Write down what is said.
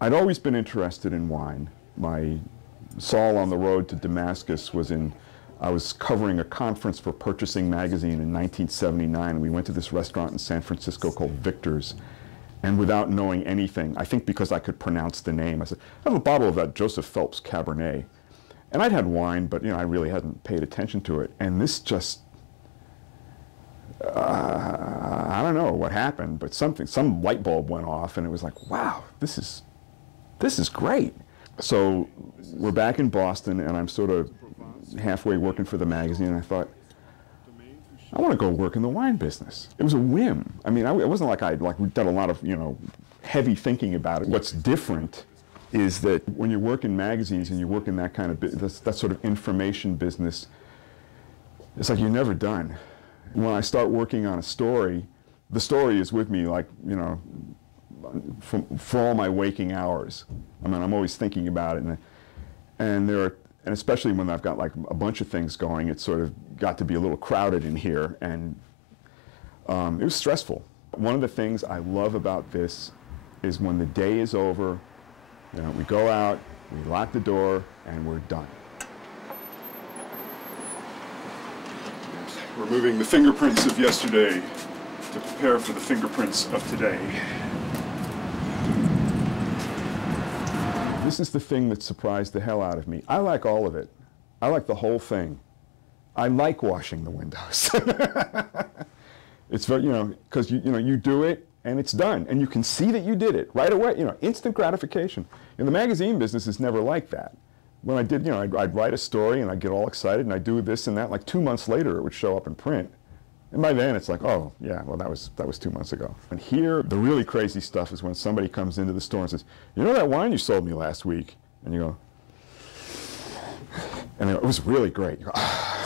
I'd always been interested in wine. My Saul on the Road to Damascus was I was covering a conference for Purchasing Magazine in 1979, and we went to this restaurant in San Francisco called Victor's. And without knowing anything, I think because I could pronounce the name, I said, I have a bottle of that Joseph Phelps Cabernet. And I'd had wine, but I really hadn't paid attention to it. And this just, I don't know what happened, but some light bulb went off, and it was like, wow, this is great. So we're back in Boston, and I'm sort of halfway working for the magazine, and I thought, I want to go work in the wine business. It was a whim. I mean, it wasn't like I'd done a lot of, heavy thinking about it. What's different is that when you work in magazines and you work in that kind of that sort of information business, it's like you're never done. When I start working on a story, the story is with me, like, for all my waking hours. I mean, I'm always thinking about it, and especially when I've got like a bunch of things going, it's sort of got to be a little crowded in here, and it was stressful. One of the things I love about this is when the day is over, we go out, we lock the door, and we're done. Removing the fingerprints of yesterday to prepare for the fingerprints of today. This is the thing that surprised the hell out of me. I like all of it. I like the whole thing. I like washing the windows. It's very, because you do it and it's done, and you can see that you did it right away. Instant gratification. The magazine business is never like that. When I did, I'd write a story and I'd get all excited and I'd do this and that. Like 2 months later, it would show up in print. And by then, it's like, oh, yeah, well, that was 2 months ago. And here, the really crazy stuff is when somebody comes into the store and says, you know that wine you sold me last week? And you go, and it was really great. You go, ah.